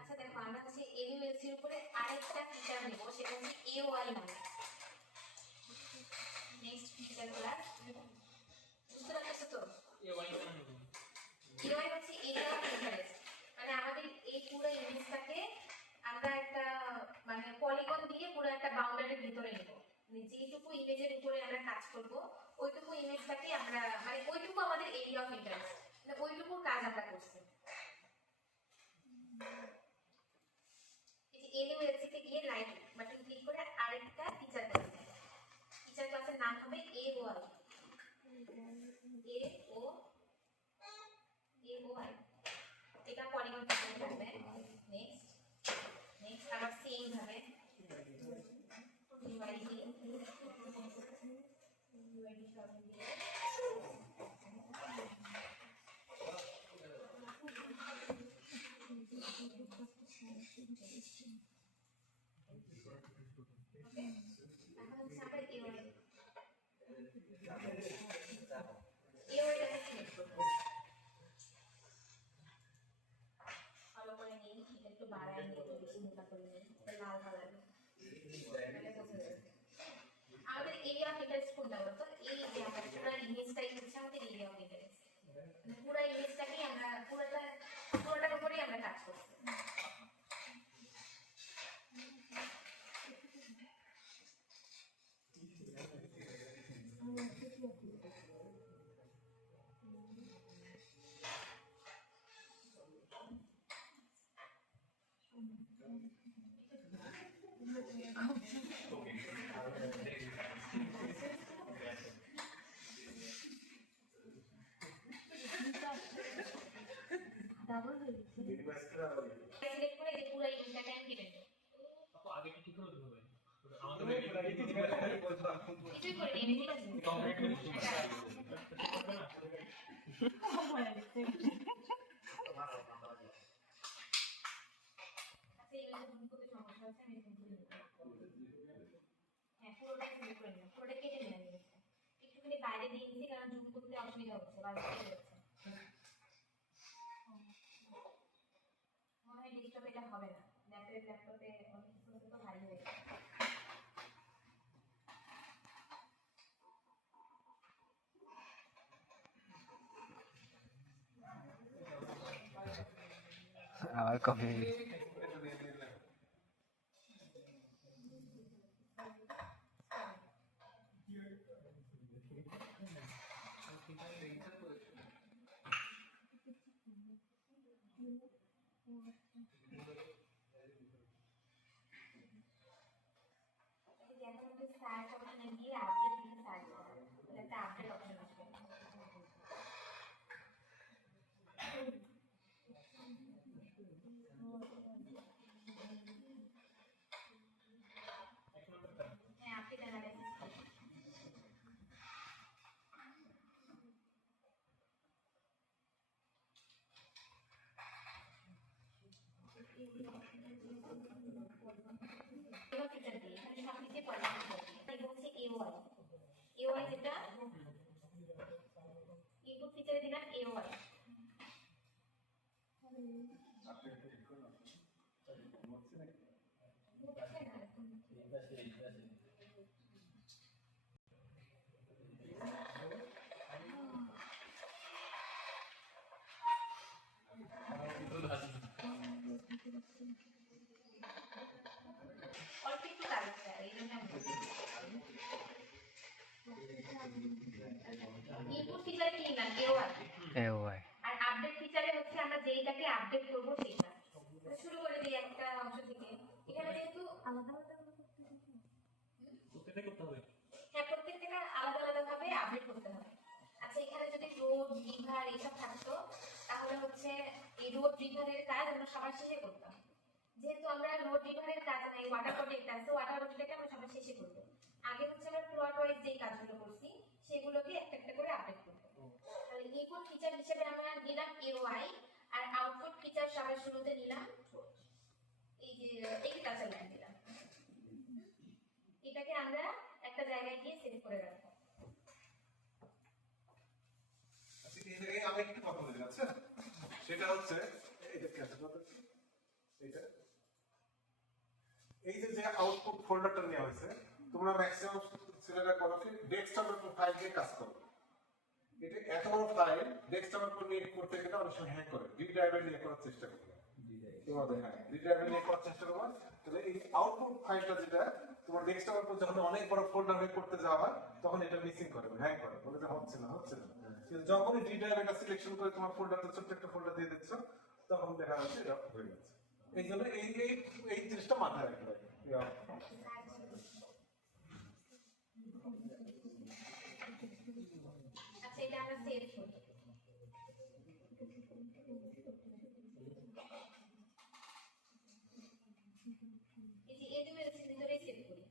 আচ্ছা দেখো আমরা হচ্ছে এলিমেন্টস এর উপরে আরেকটা ফিচার নেব, সেটা হচ্ছে এওয়াই মানে নেক্সট ফিচার ক্লাস। বুঝতে পারছো তো? এওয়াই হচ্ছে এরিয়া অফ ইন্টারেস্ট, মানে আমাদের এই পুরো ইমেজটাকে আমরা একটা মানে পলিগন দিয়ে পুরো একটা বাউন্ডারির ভিতরে নেব। মানে যেটুকু ইমেজের উপরে আমরা কাজ করব ওইটুকু ইমেজটাকে আমরা মানে ওইটুকু আমাদের এরিয়া অফ ইন্টারেস্ট, মানে ওইটুকু কাজ আমরা করছি। এই যে এলিমেন্টসে গিয়ে রাইট বাটন ক্লিক করে আরেকটা ফিচার ক্লাস নেব। ফিচার ক্লাসের নাম হবে এওয়াই। এওয়াই এটা পলিগন ফিচার থাকবে। নেক্সট আবার সেম ভাবে ইউআইডি সবই দিয়ে ওকে। এখন হচ্ছে আমরা এওয়াইটাকে সিলেক্ট করব। ভালো করে নিই, এটা একটু বাড়াই নিই, বেশি মোটা করে নিই, লাল কালার তাহলে বোঝা যাবে। আমাদের এরিয়া অফ ইন্টারেস্ট কোনটা বলতো? এই যে আমরা পুরো ইমেজটাই হচ্ছে আমাদের এরিয়া অফ ইন্টারেস্ট, পুরো ইমেজটাকেই আমরা পুরোটার উপরেই আমরা কাজ করছি। ডাবল হয়ে গেছে, সিলেক্ট করে এই পুরো ইমেজটাকে আমি কেটে দেব। আপু আগে কি ঠিক করে দিতে হবে আমাদের কিছুই করে নিই, ঠিক আছে আচ্ছা এই জুম করতে সমস্যা আছে, আমি জুম করে নেব। হ্যাঁ পুরোটা সিলেক্ট করে নিলাম, পুরোটা কেটে নিলাম, একটুখানি বাইরে দিয়ে নিচ্ছি কারণ জুম করতে অসুবিধা হচ্ছে, বাইরে কেটে যাচ্ছে। মনে হয় ডেস্কটপে এটা হবে না, ল্যাপটপে অনেক ছোট ছোট ভারী হয়ে গেছে। আবার কপি এখন একটু সার্চ অপশনে গিয়ে আপডেট লিখে সার্চ করো, তাহলে একটা আপডেট অপশন আসবে। হ্যাঁ আপনি অ্যানালাইসিস করুন। এবার ফিচার দিই, এখানে সব কিছু পলিগন করছি। এটা হচ্ছে এওয়াই। এওয়াই যেটা ইনপুট ফিচারে দিলাম এওয়াই। অল্প একটু কাজ আছে, এই জন্য আমি ইনপুট ফিচারে কি নিলাম এওয়াই, এওয়াই আর আপডেট ফিচারে হচ্ছে আমরা যেইটাকে আপডেট করব সেটা। শুরু করে দিই একটা অংশ থেকে। এখানে যেহেতু আলাদা আলাদা করতে হবে, হ্যাঁ প্রত্যেকটা আলাদা আলাদা ভাবে আপডেট করতে হবে। আচ্ছা এখানে যদি রোড রিভার এইসব থাকতো তাহলে হচ্ছে এই রোড রিভারের কাজ আমরা সবার শেষে করতাম। যেহেতু আমরা রোড রিভারের কাজ নাই, ওয়াটার বডিটা আছে, ওয়াটার বডিটাকে আমরা সবার শেষে করব। আগে হচ্ছে আমরা প্লট ওয়াইজ যে কাজগুলো করছি সেগুলোকে একটা একটা করে আপডেট করব। তাহলে ইনপুট ফিচার হিসেবে আমরা দিলাম এওয়াই, আর আউটপুট ফিচার সবার শুরুতে নিলাম এই যে এগ্রিকালচার ল্যান্ড দিলাম। এটাকে আমরা একটা জায়গায় গিয়ে সেভ করে রাখবো। আচ্ছা এই জায়গায় আমি একটু কথা বলি, আচ্ছা সেটা হচ্ছে এই যে এটা এই যে আউটপুট ফোল্ডারটা নেওয়া হয়েছে, তোমরা ম্যাক্সিমাম ছেলেরা করো কি ডেস্কটপের উপর ফাইল দিয়ে কাজ করো। এটা এত বড় ফাইল ডেস্কটপের উপর নিয়ে করতে গেলে অনেক সময় হ্যাং করে, ডি ড্রাইভে নিয়ে করার চেষ্টা করো। তোমাদের হ্যাঁ ডি ড্রাইভে নিয়ে করার চেষ্টা করো। তাহলে এই আউটপুট ফাইলটা যেটা তোমার ডেস্কটপের উপর যখন অনেক বড় ফোল্ডার হয়ে করতে যাওয়া তখন এটা মিসিং করে, হ্যাং করে, বলে যে হচ্ছে না। কিন্তু যখনই ডি ড্রাইভ এটা সিলেকশন করে তোমার ফোল্ডারটা ছোট্ট একটা ফোল্ডার দিয়ে দিচ্ছ, তখন দেখা যাচ্ছে এটা হয়ে গেছে। এই জন্য এই জিনিসটা মাথায় রাখতে হবে। আচ্ছা এটা আমরা সেভ করি। এই যে এডুএলসি ভিতরে সেভ করি।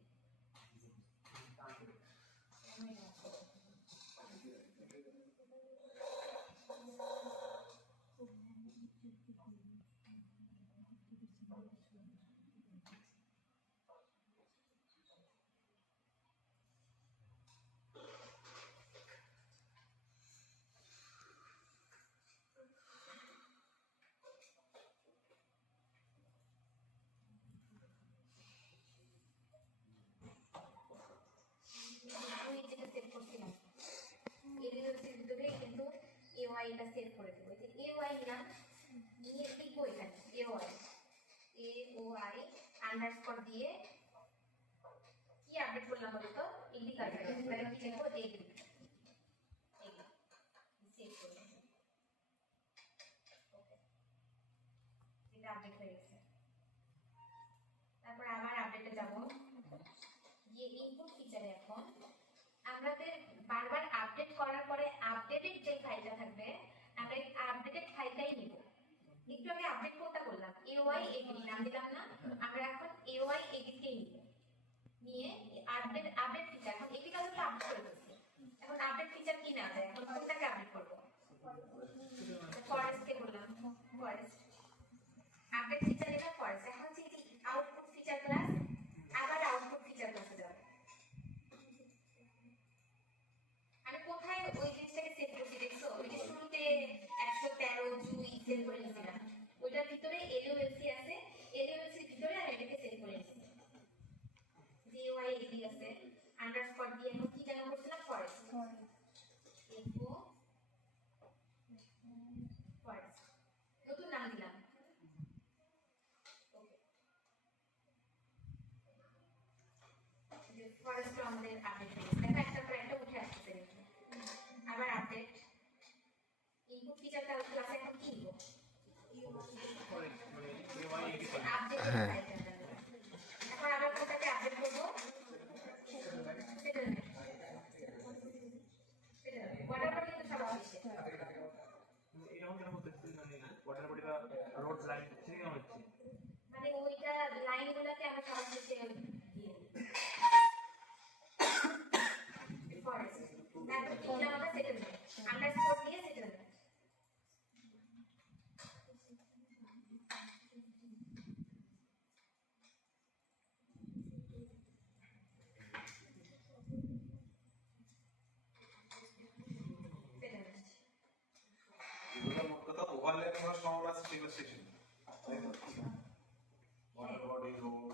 আমি যেটা সেভ করছিলাম এডুএলসির ভিতরে কিন্তু এওয়াই এটা সেভ করে দেবো। এই যে এওয়াই না নিয়ে লিখবো এখানে এওয়াই আন্ডারস্কোর দিয়ে কি আপডেট করলাম বলতো ইন্ডিকেটর তাহলে কি লিখবো দেখি এই সেভ করলাম। ওকে এটা আপডেট হয়ে গেছে। তারপর আবার আপডেটে যাব, গিয়ে ইনপুট ফিচারে এখন আমাদের বারবার আপডেট করার পরে আপডেটেড যে ফাইলটা থাকবে আমরা এই আপডেটেড ফাইলটাই নিব। একটু আগে আপডেট কোনটা করলাম এওয়াই এডিট নাম দিলাম না, আমরা এখন এওয়াই এডিটকেই নিব। নিয়ে আপডেট ফিচার এখন এটি কাজটা আপডেট করে দিচ্ছি। এখন আপডেট ফিচার কি না যায়, এখন কোনটাকে আপডেট করব? ফরেস্টকে বললাম ফরেস্ট আপডেট ফিচার এটা ফরেস্ট। এখন যে আউটপুট ফিচার ক্লাস আবার আউটপুট ফিচার ক্লাসে যাবে। আমি কোথায় ওই জিনিসটাকে সেভ করছি দেখছো? ওই যে শুরুতে 113 জুই সেভ করে নিয়েছিলাম, ওইটার ভিতরে এলইউএলসি আছে, এলইউএলসির ভিতরে আমি এটাকে সেভ করে নিয়েছি। জিওআই এডি আছে আন্ডারস্কোর দিয়ে এখন কি যেন করছিলাম ফরেস্ট এফও ফরেস্ট নতুন নাম দিলাম। ওকে ফরেস্ট আমাদের আপডেট হয়ে গেছে। দেখো একটা পর একটা উঠে আসছে। আবার আপডেট ইনপুট ফিচার ক্লাসে এখন কি নিব? আপডেট এখন আবার কোথাকে আপডেট করবো? ওয়াটার বডি কিন্তু সব আসছে। মানে ওইটা লাইনগুলোকে আমরা সবার শেষে দিয়ে ফরেস্ট তারপর কি দিলাম আমরা সেটেলমেন্ট আন্ডারস্কোর দিয়ে সেটেলমেন্ট। ওভারল্যাপ করার সম্ভাবনা আছে সেগুলো সেকশন ওয়াটার বডি রোড।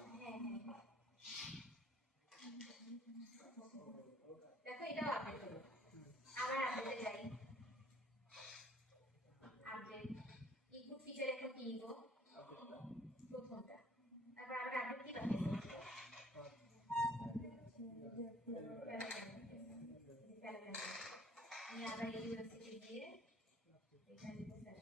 দেখো এটাও আপডেট হলো। আবার আপডেটে যাই, আপডেট ইনপুট ফিচার এখন কি নিব? প্রথমটা। তারপর আবার আপডেট কি বাকি আছে? আমি আবার এই ইউনিভার্সিটি দিয়ে এখানে লিখব স্যার।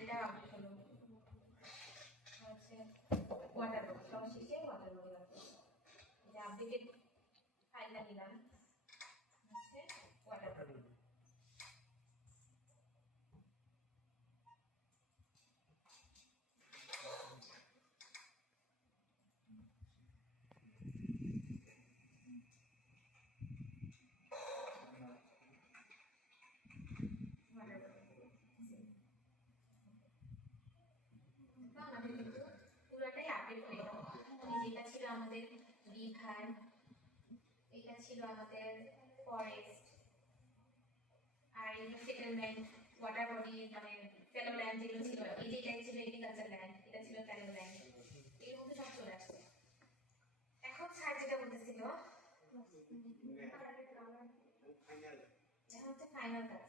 এটা আপডেট হলো। হচ্ছে ওয়াটার বডি সব শেষে ওয়াটার বডি লাগবে। এটা আপডেটেড ফাইলটা নিলাম হচ্ছে ওয়াটার বডি। আমাদের কিন্তু পুরোটাই আপডেট হয়ে গেল। যেটা ছিল আমাদের রিভার, এটা ছিল আমাদের ফরেস্ট, এগুলো সেটেলমেন্ট, ওয়াটার বডি, মানে ফেলো ল্যান্ড যেগুলো ছিল, এই যে এটা ছিল এগ্রিকালচার ল্যান্ড, এটা ছিল ফেলো ল্যান্ড, এর মধ্যে সব চলে আসছে। এখন স্যার যেটা বলতেছিল, এখন হচ্ছে ফাইনাল কাজ।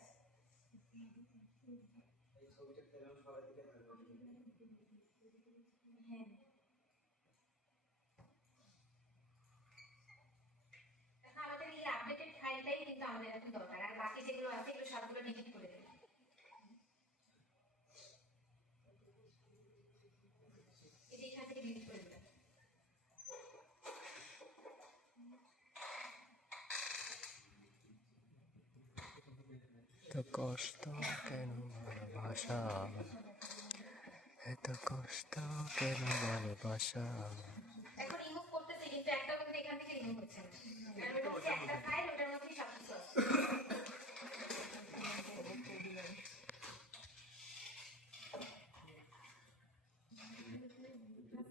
হ্যাঁ, এখন আমাদের এই আপডেটেড ফাইলটাই কিন্তু আমাদের এখন দরকার, আর বাকি যেগুলো আছে এগুলো সবগুলো ডিলিট করে দেবে। এই যে এখান থেকে ডিলিট করে দেবে। এত কষ্ট কেন ভালোবাসা, এত কষ্ট কেন ভালোবাসা। এখন রিমুভ করতেছে কিন্তু একটাও কিন্তু এখান থেকে রিমুভ হচ্ছে না, কারণ এটা হচ্ছে একটা ফাইল, ওটার মধ্যেই সবকিছু আছে।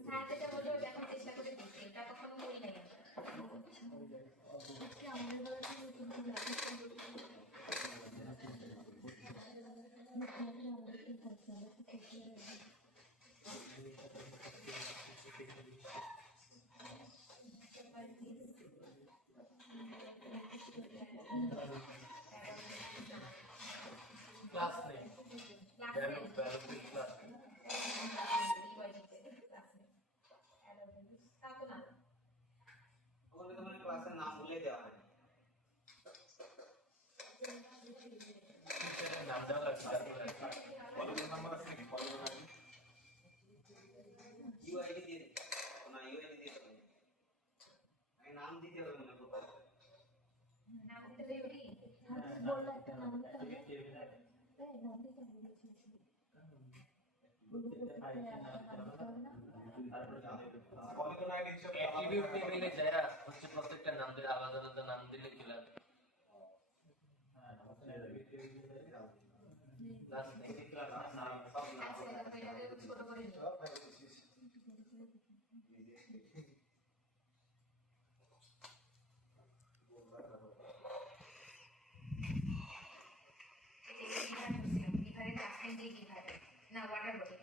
স্যার যেটা বললো ওটা এখন চেষ্টা করে দিচ্ছি, এটা কখনো করি নাই ক্লাস নেই, ভ্যালু ক্লাস নেই। ওখানে তো মানে ক্লাসের নাম বলে দেওয়া হয়, টিচারের নাম দেওয়া লাগছে। কলেজের নাম্বার আছে নাকি? কলেজের নাম ইউআইডি দিয়ে দিতে, না ইউআইডি দিয়ে দিতে, আমি নাম দিতে হবে মনে করতে। কলেজের আইডি হিসেবে অ্যাট্রিবিউট টেবিলে যায় হচ্ছে প্রত্যেকটা নাম দিয়ে আলাদা আলাদা নাম দিলে চলে আসবে। ক্লাস নেই, ক্লাস নাম সব নাম ছোট করে নিই। না ওয়াটার বডি,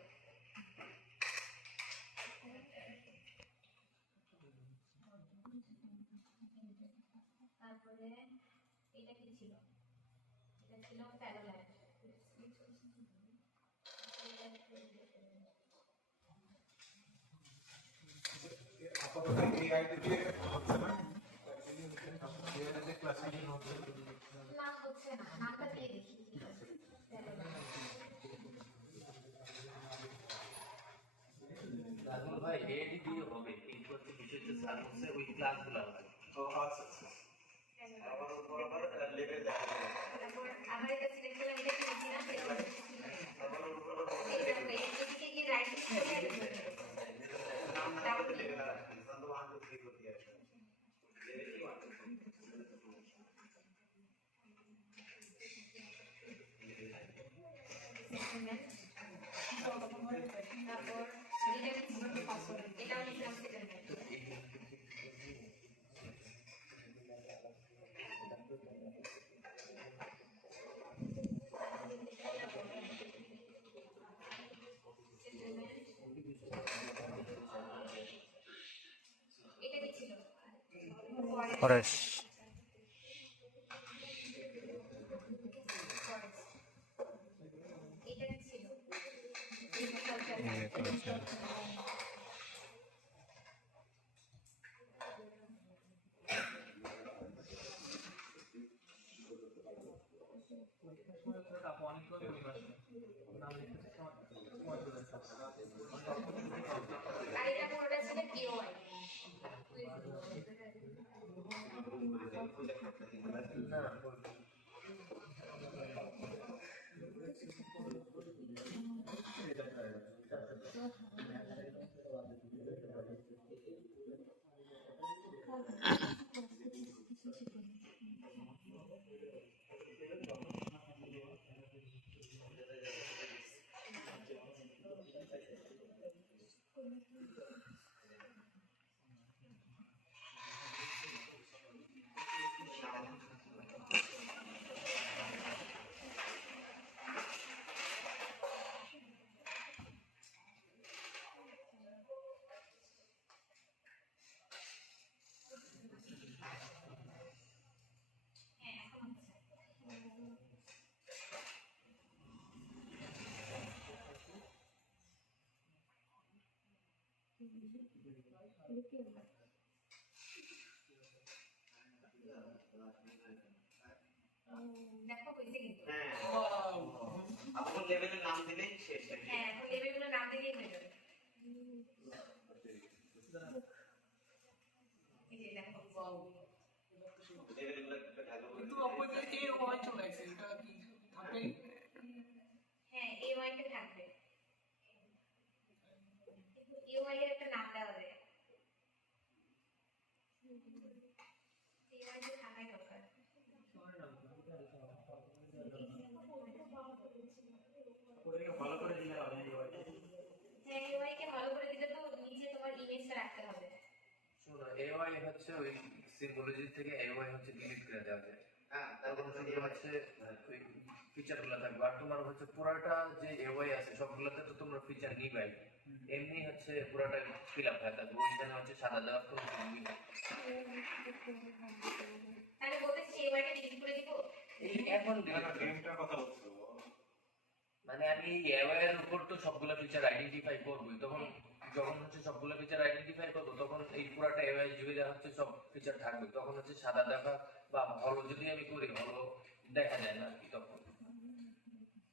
তারপরে এটা কি ছিল, এটা ছিল ফেলো ল্যান্ড। আপাতত এই আইডি দিয়ে হচ্ছে না, এই আইডি ক্লাসিফিকেশন হচ্ছে না হচ্ছে না, নামটা দিয়ে দেখি কি আছে। নাজমুল ভাই এডি দিয়ে হবে, কিন্তু হচ্ছে বিষয় হচ্ছে স্যার হচ্ছে ওই ক্লাসগুলো আছে। তো আচ্ছা আচ্ছা আবার বরাবর লেভেল দেখা যায়, তারপর আমার এটা সিলেক্ট করলাম, এটা কি দিছি না, আবার উপর এদিকে কি রাইট ক্লিক করে নাম না করতে লেভেল আছে, তো 1 2 3 করতে আসে লেভেল 1 তারপর রিডাইরেক্ট পাসওয়ার্ড, এটাও লিখলাম সেটেলমেন্ট। এটা কি ছিল, ফরেস্ট এটা কি ছিল, এগ্রিকালচার, আর এটা পুরোটা ছিল কিওআই। দেখো হয়েছে কিন্তু। হ্যাঁ আপনার লেভেলের নাম দিলেই শেষ হ্যাঁ এখন লেভেলগুলো নাম দিলেই হয়ে যাবে। এই যে দেখো লেভেলগুলো একটা ভালো করে কিন্তু আপনাকে এই ওয়াই চলে আসছে এটা কি থাকবে হ্যাঁ এই ওয়াইটা থাকবে, কিন্তু এই ওয়াই এর একটা নাম দেওয়া যায়। এই ওয়াইটা থাকাই দরকার। ভালো করে দিলে হবে হ্যাঁ এই ওয়াইকে ভালো করে দিলে তো নিচে তোমার ইমেজটা রাখতে হবে। শোনো এআই হচ্ছে ওই সিম্বলজি থেকে এআই হচ্ছে ডিলিট করে দেওয়া যায়। হ্যাঁ তারপর হচ্ছে ওই ফিচারগুলো থাকবে আর তোমার হচ্ছে পুরাটা যে এআই আছে সবগুলোতে তো তোমরা ফিচার নিবাই, এমনি হচ্ছে পুরাটা ফিল আপ হয়ে থাকবে, ওইখানে হচ্ছে সাদা দেওয়ার কোনো কিছুই নেই। তাহলে বলতেছি এই ওয়াইটা ডিলিট করে দিব। এই এখন delete করো। গেমটার কথা বলছো মানে আমি এআই এর উপর তো সবগুলো ফিচার আইডেন্টিফাই করবই, তখন যখন হচ্ছে সবগুলো ফিচার আইডেন্টিফাই করবো তখন এই পুরাটা এআই জুড়ে হচ্ছে সব ফিচার থাকবে, তখন হচ্ছে সাদা দেখা বা হলো যদি আমি করি হলো দেখা যায় না আর কি তখন।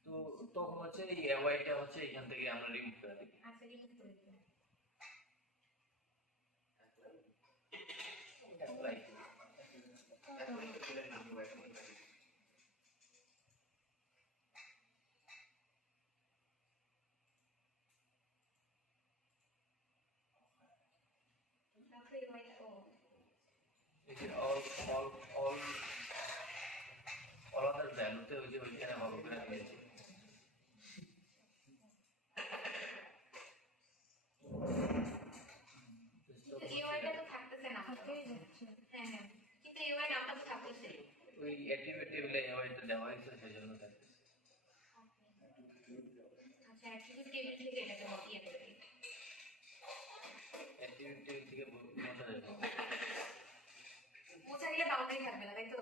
তো তখন হচ্ছে এই এআইটা হচ্ছে এখান থেকে আমরা রিমুভ করে দিই। আচ্ছা রিমুভ করে দিব। অ্যাপ্লাই লেভেলের নাম দেবো এখন তারপরে এই ওয়াইটা ও এই যে অল আদার ভ্যালুতে ওই যে ওইখানে হলো করে দিয়েছি। কিন্তু এই ওয়াইটা তো থাকতেছে না। হ্যাঁ হ্যাঁ কিন্তু এই ওয়াই নামটা তো থাকতেছে। ওই অ্যাট্রিবিউট টেবিলে এআইটা দেওয়া হয়েছে সেজন্য থাকবে। আচ্ছা অ্যাট্রিবিউট টেবিল থেকে এটাকে বসিয়ে দেবে। অ্যাট্রিবিউট টেবিল থেকে মোছা যাবে। মোছা দিলে বাউন্ডারি থাকবে না তাই তো?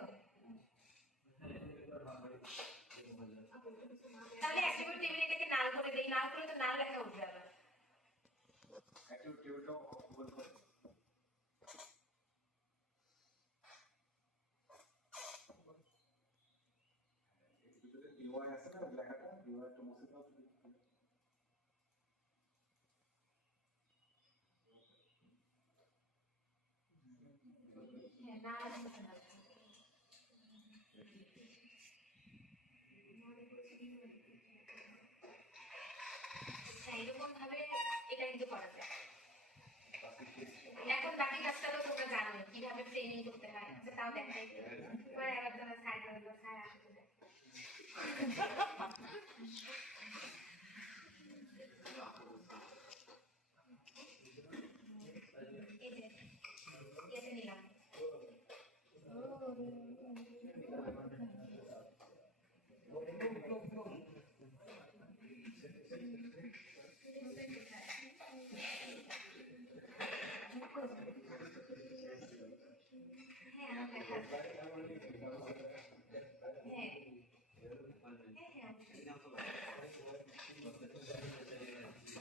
তাহলে অ্যাট্রিবিউট টেবিল এটাকে নাল করে দেই, নাল করলে তো নাল লেখা উঠবে আবার। অ্যাক্টিভিটিটাও ওপেন করে ভিতরে ইউআই আছে না লেখাটা ইউআইটা মুছে দাও হ্যাঁ নাল মুছে নাল। হ্যাঁ এরকম ভাবে এটা কিন্তু করা যায়। এখন বাকি কাজটা তো তোমরা জানোই কিভাবে ট্রেনিং করতে হয়। আচ্ছা তাও দেখাই এবার একজন সাইড করে দিল স্যার আসলে এই যে ইয়েতে নিলাম। হ্যাঁ আমার দেখা আছে। হ্যাঁ হ্যাঁ হ্যাঁ অবশ্যই।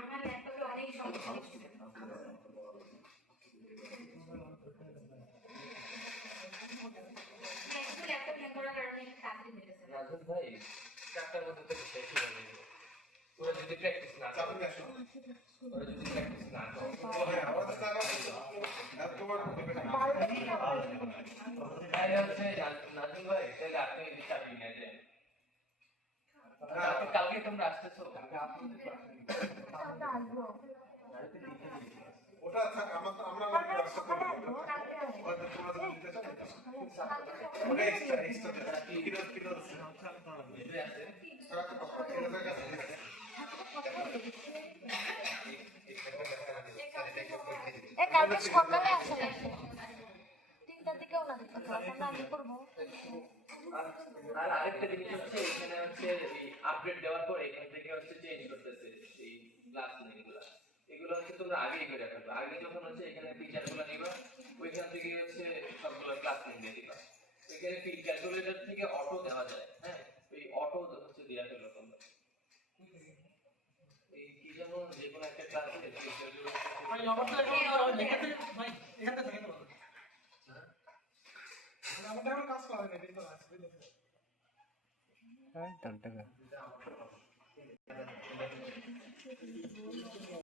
আমার ল্যাপটপে অনেক সমস্যা হচ্ছে। হ্যাঁ একটু ল্যাপটপ হ্যাং করার কারণে তাড়াতাড়ি হয়েছে। রাজুল ভাই 4টার মধ্যে থেকে শেষ হয়ে যাবে। ওরা যদি প্র্যাকটিস না চাবি করে, আসো ওরা যদি প্র্যাকটিস না করে হ্যাঁ আমাদের টাকা আর তোমার তাহলে হচ্ছে নাজুল ভাই তাহলে আপনি এই চাবি নিয়ে যান। কালকে তোমরা আসতেছো? ওটা থাক আমরা ব্যবস্থা করে দেব ওটা তোমরা যদি দিতে চাও ওটা এক্সট্রা কিলো বুঝতে আছে? কালকে সকালে আসেন 3টার দিকে ওনাদের কথা আমরা আগে করবো। আর আরেকটা জিনিস হচ্ছে এখানে হচ্ছে এই আপডেট দেওয়ার পর এখান থেকে হচ্ছে চেঞ্জ করতেছে এই ক্লাস লাইনগুলো, এগুলো হচ্ছে তোমরা আগেই করে রাখবে। আগে যখন হচ্ছে এখানে ক্যালকুলেটর থেকে অটো দেওয়া যায়, হ্যাঁ এই অটো হচ্ছে দেওয়া গেল তোমরা এই কি যেন যে কোনো একটা ক্লাসে ভাই আমার তো এখন দেখাতে ভাই এখানে দেখাতে পারবো আমাদের এখন কাজ করা হবে কিন্তু আসবে দেখো টাকা